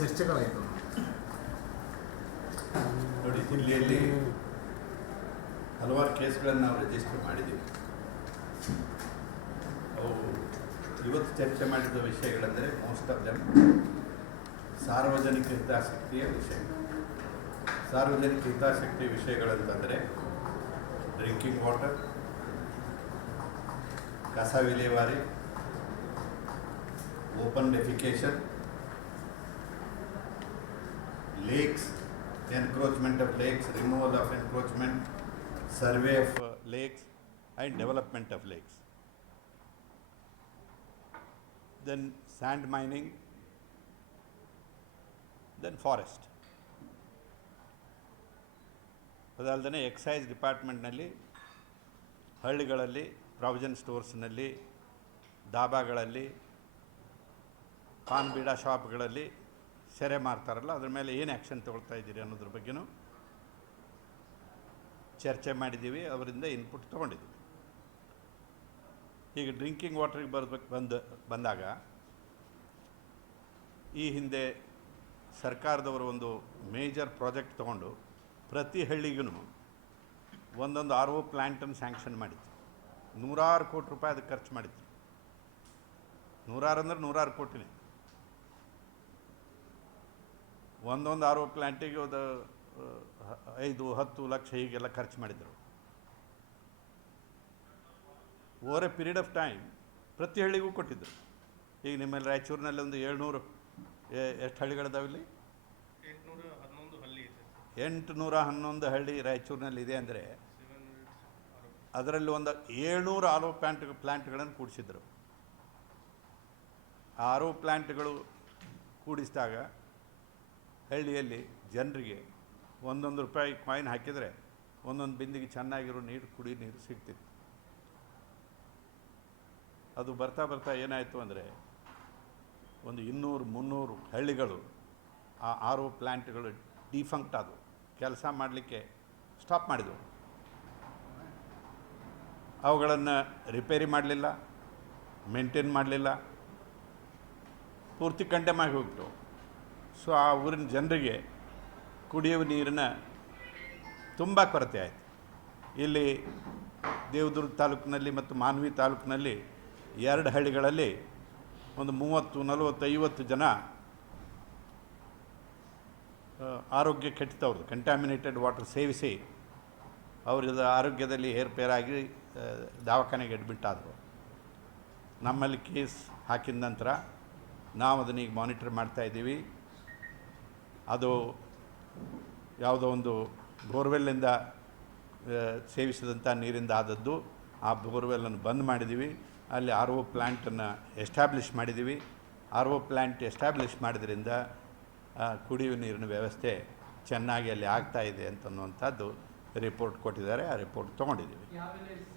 ಚರ್ಚೆಗಳಾಯಿತು ನೋಡಿ. ಜಿಲ್ಲೆಯಲ್ಲಿ ಹಲವಾರು ಕೇಸ್ಗಳನ್ನು ನಾವು ರಿಜಿಸ್ಟರ್ ಮಾಡಿದ್ದೀವಿ. ಅವು ಇವತ್ತು ಚರ್ಚೆ ಮಾಡಿದ ವಿಷಯಗಳೆಂದರೆ ಮೋಸ್ಟ್ ಆಫ್ ದೆಮ್ ಸಾರ್ವಜನಿಕ ಹಿತಾಸಕ್ತಿಯ ವಿಷಯ. ಸಾರ್ವಜನಿಕ ಹಿತಾಸಕ್ತಿಯ ವಿಷಯಗಳಂತಂದರೆ ಡ್ರಿಂಕಿಂಗ್ ವಾಟರ್, ಕಸ ವಿಲೇವಾರಿ, open defecation, lakes, encroachment of lakes, removal of encroachment, survey of lakes and development of lakes. Then sand mining, then forest. ಅದಲ್ಲದೆ ಎಕ್ಸೈಸ್ ಡಿಪಾರ್ಟ್ಮೆಂಟ್ನಲ್ಲಿ ಹಳ್ಳಿಗಳಲ್ಲಿ ಪ್ರಾವಿಷನ್ ಸ್ಟೋರ್ಸ್ನಲ್ಲಿ, ದಾಬಾಗಳಲ್ಲಿ, ಪಾನ್ ಬೀಡಾ ಶಾಪ್ಗಳಲ್ಲಿ ಸೆರೆ ಮಾರ್ತಾರಲ್ಲ, ಅದ್ರ ಮೇಲೆ ಏನು ಆ್ಯಕ್ಷನ್ ತೊಗೊಳ್ತಾ ಇದ್ದೀರಿ ಅನ್ನೋದ್ರ ಬಗ್ಗೆನೂ ಚರ್ಚೆ ಮಾಡಿದ್ದೀವಿ. ಅವರಿಂದ ಇನ್ಪುಟ್ ತೊಗೊಂಡಿದ್ದೀವಿ. ಈಗ ಡ್ರಿಂಕಿಂಗ್ ವಾಟ್ರಿಗೆ ಬಂದಾಗ ಈ ಹಿಂದೆ ಸರ್ಕಾರದವರು ಒಂದು ಮೇಜರ್ ಪ್ರಾಜೆಕ್ಟ್ ತೊಗೊಂಡು ಪ್ರತಿ ಹಳ್ಳಿಗೂ ಒಂದೊಂದು RO ಪ್ಲ್ಯಾಂಟನ್ನು ಸ್ಯಾಂಕ್ಷನ್ ಮಾಡಿತ್ತು. 100 ಕೋಟಿ ರೂಪಾಯಿ ಅದಕ್ಕೆ ಖರ್ಚು ಮಾಡಿತ್ತು. 100 ಅಂದ್ರೆ 100 ಕೋಟಿನೇ. ಒಂದೊಂದು RO ಪ್ಲ್ಯಾಂಟಿಗೆ ಒಂದು 5-10 ಲಕ್ಷ ಹೀಗೆಲ್ಲ ಖರ್ಚು ಮಾಡಿದರು. Over A period of time ಪ್ರತಿ ಹಳ್ಳಿಗೂ ಕೊಟ್ಟಿದ್ದರು. ಈಗ ನಿಮ್ಮಲ್ಲಿ ರಾಯಚೂರಿನಲ್ಲಿ ಒಂದು 700 ಎಷ್ಟು ಹಳ್ಳಿಗಳಿದಾವಿಲ್ಲಿ? 811 ಹಳ್ಳಿ ರಾಯಚೂರಿನಲ್ಲಿ ಇದೆ. ಅಂದರೆ ಅದರಲ್ಲಿ ಒಂದು 700 RO ಪ್ಲ್ಯಾಂಟ್ಗಳನ್ನು ಕೂಡಿಸಿದ್ರು. ಆ RO ಪ್ಲ್ಯಾಂಟ್ಗಳು ಕೂಡಿಸಿದಾಗ ಹಳ್ಳಿಯಲ್ಲಿ ಜನರಿಗೆ ₹1 ಕಾಯಿನ್ ಹಾಕಿದರೆ ಒಂದೊಂದು ಬಿಂದಿಗೆ ಚೆನ್ನಾಗಿರೋ ಕುಡಿ ನೀರು ಸಿಗ್ತಿತ್ತು. ಅದು ಬರ್ತಾ ಬರ್ತಾ ಏನಾಯಿತು ಅಂದರೆ ಒಂದು 200-300 ಹಳ್ಳಿಗಳು ಆ RO ಪ್ಲ್ಯಾಂಟ್ಗಳು ಡಿಫಂಕ್ಟ್ ಆದವು, ಕೆಲಸ ಮಾಡಲಿಕ್ಕೆ ಸ್ಟಾಪ್ ಮಾಡಿದವು. ಅವುಗಳನ್ನು ರಿಪೇರಿ ಮಾಡಲಿಲ್ಲ, ಮೇಂಟೈನ್ ಮಾಡಲಿಲ್ಲ, ಪೂರ್ತಿ ಕಂಡೆಮ್ ಆಗಿ ಹೋಗ್ತು. ಸೊ ಆ ಊರಿನ ಜನರಿಗೆ ಕುಡಿಯುವ ನೀರಿನ ತುಂಬ ಕೊರತೆ ಆಯಿತು. ಇಲ್ಲಿ ದೇವದುರ್ಗ ತಾಲೂಕಿನಲ್ಲಿ ಮತ್ತು ಮಾನ್ವಿ ತಾಲೂಕಿನಲ್ಲಿ 2 ಹಳ್ಳಿಗಳಲ್ಲಿ ಒಂದು 30-40-50 ಜನ ಆರೋಗ್ಯ ಕೆಟ್ಟಿದ್ದವ್ರದ್ದು ಕಂಟ್ಯಾಮಿನೇಟೆಡ್ ವಾಟರ್ ಸೇವಿಸಿ ಅವ್ರದ್ದು ಆರೋಗ್ಯದಲ್ಲಿ ಏರ್ಪೇರಾಗಿ ದವಾಖಾನೆಗೆ ಅಡ್ಮಿಟ್ ಆದರು. ನಮ್ಮಲ್ಲಿ ಕೇಸ್ ಹಾಕಿದ ನಂತರ ನಾವು ಅದನ್ನ ಈಗ ಮಾನಿಟರ್ ಮಾಡ್ತಾಯಿದ್ದೀವಿ. ಅದು ಯಾವುದೋ ಒಂದು ಬೋರ್ವೆಲ್ಲಿಂದ ಸೇವಿಸಿದಂಥ ನೀರಿಂದ ಆದದ್ದು. ಆ ಬೋರ್ವೆಲ್ಲನ್ನು ಬಂದ್ ಮಾಡಿದ್ದೀವಿ. ಅಲ್ಲಿ RO ಪ್ಲ್ಯಾಂಟನ್ನು ಎಸ್ಟಾಬ್ಲಿಷ್ ಮಾಡಿದ್ದೀವಿ. RO ಪ್ಲ್ಯಾಂಟ್ ಎಸ್ಟಾಬ್ಲಿಷ್ ಮಾಡಿದ್ರಿಂದ ಕುಡಿಯುವ ನೀರಿನ ವ್ಯವಸ್ಥೆ ಚೆನ್ನಾಗಿ ಅಲ್ಲಿ ಆಗ್ತಾಯಿದೆ ಅಂತನ್ನುವಂಥದ್ದು ರಿಪೋರ್ಟ್ ಕೊಟ್ಟಿದ್ದಾರೆ. ಆ ರಿಪೋರ್ಟ್ ತೊಗೊಂಡಿದ್ದೀವಿ.